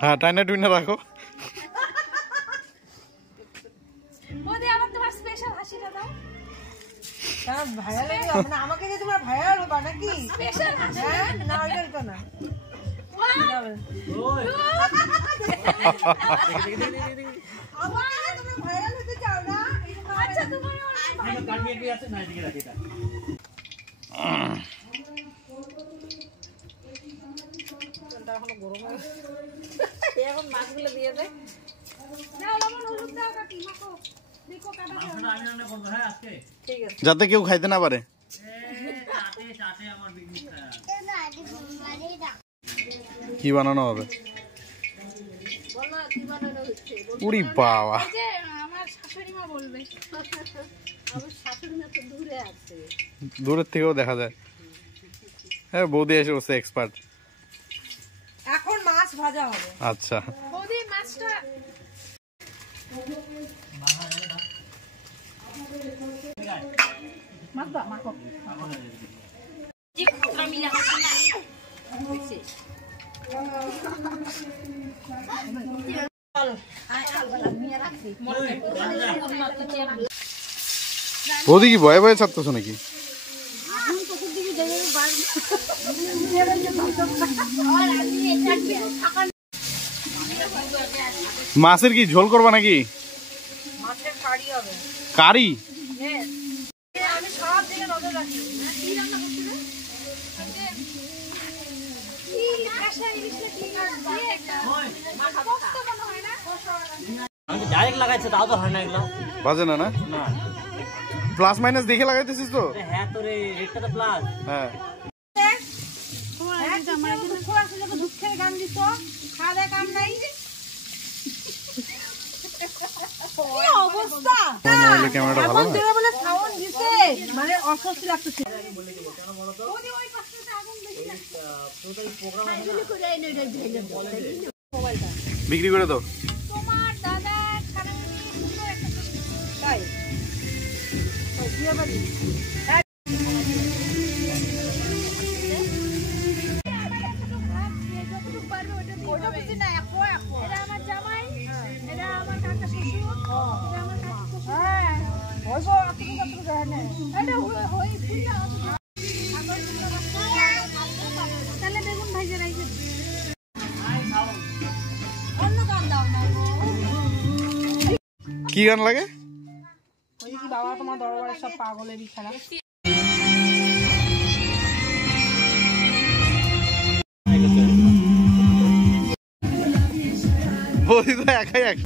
হ্যাঁ টাইনা টুইনা রাখো। বৌদি আবার তোমার স্পেশাল হাসিটা দাও। তার ভাইরাল হয়ে যাবে না, আমাকে যে তোমার ভাইরাল হবে নাকি? স্পেশাল হাসি না ওইটা তো না। যাবে ওই আমাকে যে তোমরা ভাইরাল হতে চাও না? আচ্ছা তোমার এটা কাটবিয়ে কি আছে না এদিকে রাখি এটা। কোনটা এখনো গরম হয়ে এখন মাছগুলো দিয়ে দে। নাও লবণ হলুদ দাও কাটি মাখো দেখো কাটা দাও। মাংসটা আমি রান্না করব হ্যাঁ আজকে। ঠিক আছে। যাতে কেউ খাইতে না পারে। চাটে চাটে আমার বিজনেস। কি বানানো হবে? বলো কি বানানো হচ্ছে? উরি বাবা, এই যে আমার শাশুড়ি মা বলবে। আমার শাশুড়ি মা তো দূরে আছে। দূরের থেকেও দেখা যায়। হ্যাঁ বৌদি এসে বসে এক্সপার্ট। এখন মাছ ভাজা হবে। আচ্ছা বৌদি মাছটা মাছ দাও মাখো। জি খোসা মিলা আছে না হইছে। চলো আই আলবালা নিয়ে রাখছি মরে মা তো চেপ বৌদি কি ভয়ে ভয়ে ছাড়তেছো নাকি? এখন কত দিকে যাই বার আর আমি এটা কি থাকা মাছের কি ঝোল করবা নাকি? মাছের কারি হবে। কারি? হ্যাঁ আমি সব দিকে নজর রাখি। কি রান্না করছিস কি কাঁচা ইলিশটা কি দিয়ে একটা মাখা কষ্ট মনে হয় না? আমি ডাইরেক্ট লাগাইছে তাও তো হয় না এগুলো। বাজে না না? না প্লাস মাইনাস দেখে লাগাইতেছিস তো? হ্যাঁ তো রে রেটটা তো প্লাস। হ্যাঁ আমার দুঃখ আছে যখন দুঃখের গান দিত খাওয়া কাম নাই। কি অবস্থা! মোবাইলে ক্যামেরাটা ভালো এখন না? দিলে বলে সাউন্ড দিছে মানে অস্বস্তি লাগতেছে। ওই ওই পাশে আগুন বেশি না এগুলো করে এনে ঢেলে দাও মোবাইলটা। বিক্রি করে দাও। তোমার দাদা খারাপ সুন্দর একটা তাই তো বিয়ে বাড়ি ওটা বুঝি না একো এরা আমার জামাই এরা আমার কাকা শ্বশুর এরা আমার কাকা শ্বশুর। হ্যাঁ ওই গো আপনি কত জানেন এটা হই পুরা তাহলে বেগুন ভাইজে রাইছে অন্য গান দাও না। কি গান লাগে? ওই কি বাবা তোমার দরবারে সব পাগলেরই খেলা। বৌদি তো একাই এক।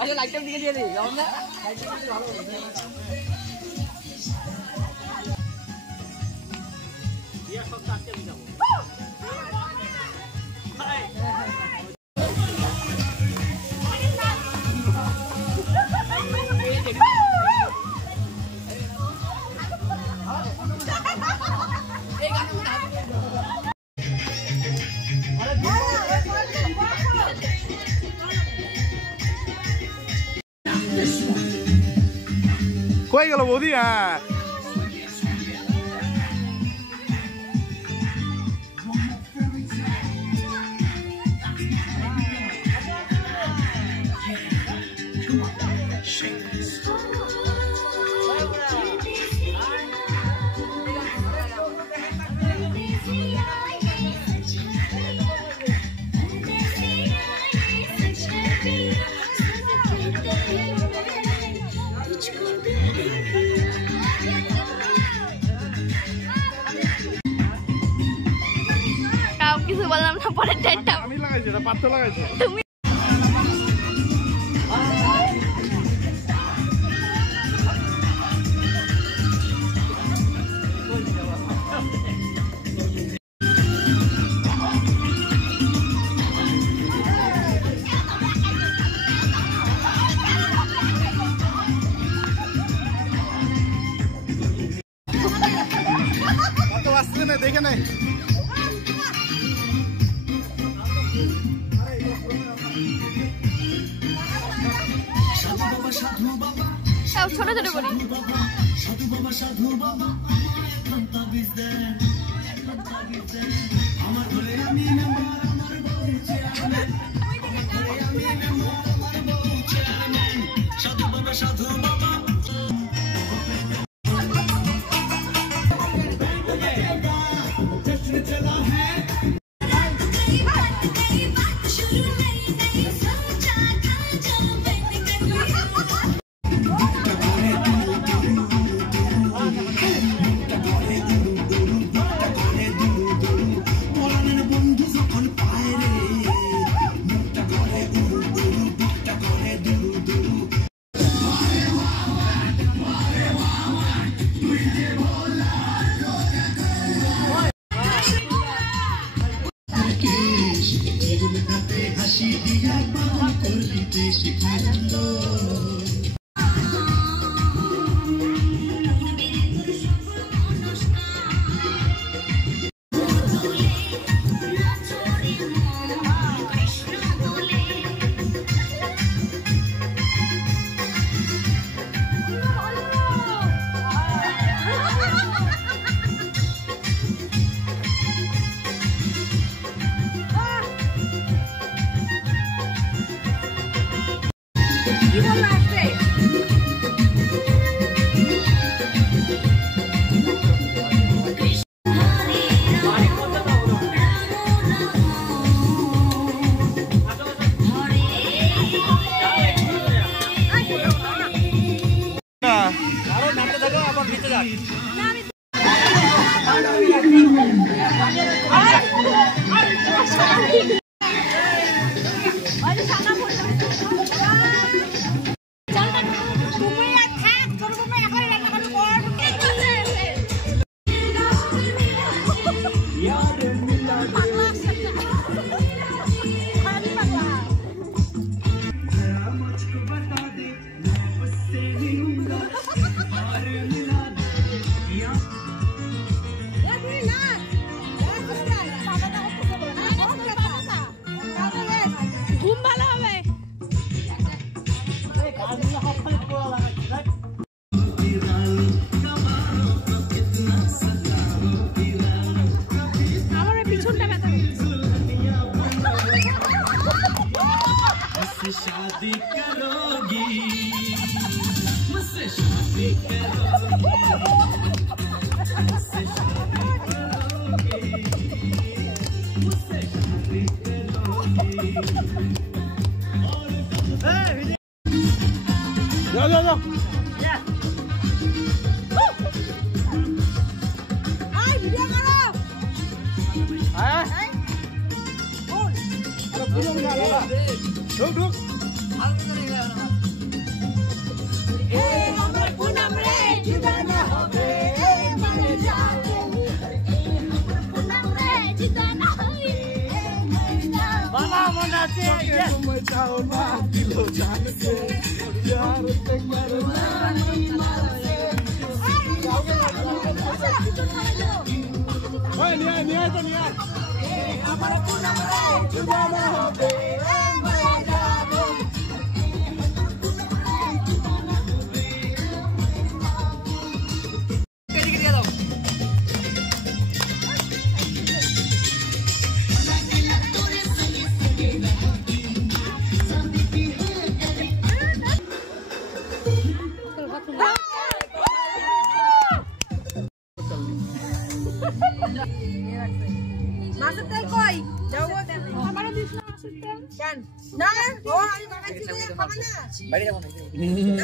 আচ্ছা লাইটটা দিকে দিয়ে দিই আমরা বিয়ে সব আজকে আমি যাবো। কই গেল বৌদি? হ্যাঁ কিছু বললাম না পরের টাইমটা আমি লাগাইছি, এটা পাত্র লাগাইছে। তুমি দেখে নেই। সব ছোট ছোট করি। शादी करोगी मुझसे शादी करोगी मुझसे शादी करोगी मुझसे शादी करोगी जाओ जाओ जाओ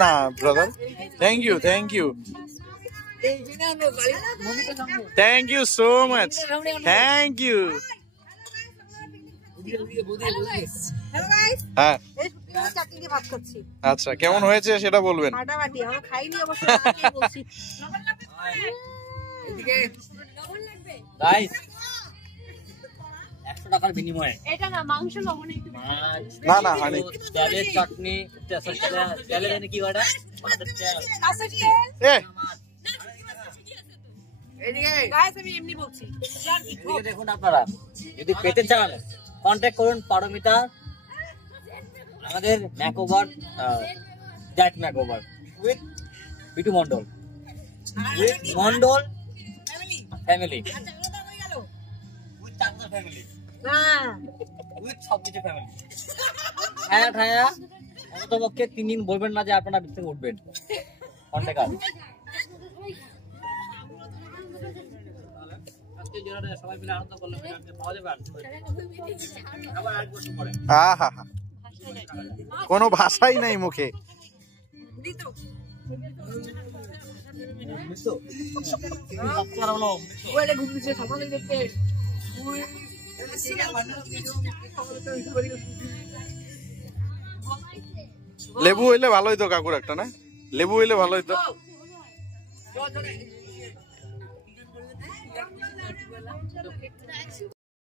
না brother thank you thank you thank you so much thank you হ্যাঁ আচ্ছা কেমন হয়েছে সেটা বলবেন গাইস 100 টাকার বিনিময়ে এটা না মাংস লবণ একটু না না হানি তেলের চাটনি তেলের কি ওটা এ গাইস আমি এমনি বলছি এদিকে দেখুন আপনারা যদি পেতে চান কন্ট্যাক্ট করুন পারমিতা আমাদের makeover that makeover with Bitu Mondal with Mondal family with Chakdah family with সবকিছু ফ্যামিলি হ্যাঁ হ্যাঁ অন্ততপক্ষে 3 দিন বলবেন না যে আপনারা বিছানা উঠবেন কন্ট্যাক্ট আছে আজকে যারা সবাই মিলে আনন্দ করলাম পাওয়া যাবে আবার এক বছর পরে আহা কোনো ভাষাই নাই মুখে। লেবু হইলে ভালো হইতো কাকুর একটা, না লেবু হইলে ভালো হইতো।